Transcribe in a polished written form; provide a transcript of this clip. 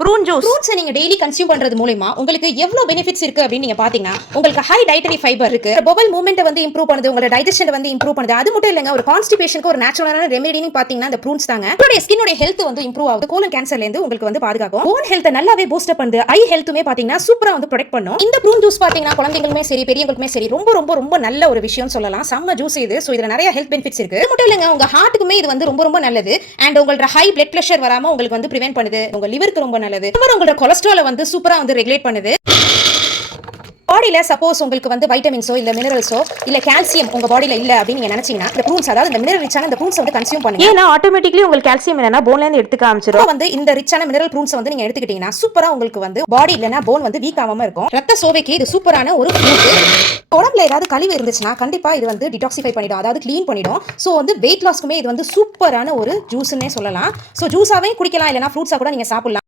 Prune juice. ஃப்ரூட்ஸை நீங்க daily consume பண்றது மூலமா உங்களுக்கு எவ்வளவு பெனிஃபிட்ஸ் இருக்கு அப்படின்னு நீங்க பாத்தீங்கன்னா, உங்களுக்கு ஹை டைட்டரி ஃபைபர் இருக்கு, பவல் மூவ்மெண்ட் வந்து இம்ப்ரூவ் பண்ணுது, உங்களோட டைஜஷன் வந்து இம்ப்ரூவ் பண்ணுது. அது மட்டும் இல்லங்க, ஒரு கான்ஸ்டிபேஷனுக்கு ஒரு நேச்சுரலான ரெமெடின்னு பாத்தீங்கன்னா இந்த ப்ரூன்ஸ் தாங்க. உங்களுடைய ஸ்கின்னோட ஹெல்த் வந்து இம்ப்ரூவ் ஆகுது, கோலன் கேன்சர்ல இருந்து உங்களுக்கு வந்து பாதுகாக்கும். போன் ஹெல்த் நல்லாவே பூஸ்ட் அப் பண்ணுது, ஐ ஹெல்த்துமே பாத்தீங்கன்னா சூப்பரா வந்து ப்ரொடெக்ட் பண்ணும். இந்த ப்ரூன் ஜூஸ் பாத்தீங்கன்னா குழந்தைகளுமே சரி பெரியவங்களுக்குமே சரி ரொம்ப ரொம்ப ரொம்ப நல்ல ஒரு விஷயம் சொல்லலாம். செம்ம ஜூஸ் இது. சோ இதுல நிறைய ஹெல்த் பெனிஃபிட்ஸ் இருக்கு. அது மட்டும் இல்லங்க, உங்க ஹார்ட்டுக்குமே இது வந்து ரொம்ப ரொம்ப நல்லது. அண்ட் உங்களோட ஹை பிளட் பிரஷர் வராம உங்களுக்கு வந்து பிரிவென்ட் பண்ணுது. உங்க லிவருக்கு ரொம்ப நல்லது. உங்களோட கொலஸ்ட்ராலை வந்து சூப்பரா வந்து ரெகுலேட் பண்ணுது. பாடியில சப்போஸ் உங்களுக்கு வந்து வைட்டமின்ஸோ இல்ல மினரல்ஸோ இல்ல கால்சியம் உங்க பாடியில இல்ல அப்படின்னு நீங்க நினைச்சீங்கன்னா இந்த ப்ரூன்ஸ், அதாவது இந்த மினரல் ரிச்சான இந்த ப்ரூன்ஸ் வந்து கன்சியூம் பண்ணுங்க. ஏன்னா ஆட்டோமேட்டிக்கலி உங்களுக்கு கால்சியம் என்னன்னா போன்ல இருந்து எடுத்துக்க ஆரம்பிச்சிடும். வந்து இந்த ரிச்சான மினரல் ப்ரூன்ஸ் வந்து நீங்க எடுத்துக்கிட்டீங்கன்னா சூப்பரா உங்களுக்கு வந்து பாடி இல்லனா போன் வந்து வீக் ஆகாம இருக்கும். ரத்த சோகைக்கு இது சூப்பரான ஒரு ஃப்ரூட். உடம்புல ஏதாவது கழிவு இருந்துச்சுன்னா கண்டிப்பா இது வந்து டிடாக்சிஃபை பண்ணிடும், அதாவது க்ளீன் பண்ணிடும். ஸோ வந்து வெயிட் லாஸ்க்குமே இது வந்து சூப்பரான ஒரு ஜூஸ்ன்னே சொல்லலாம். ஸோ ஜூஸாவே குடிக்கலாம், இல்லைனா ஃப்ரூட்ஸா கூட நீங்க சாப்பிடலாம்.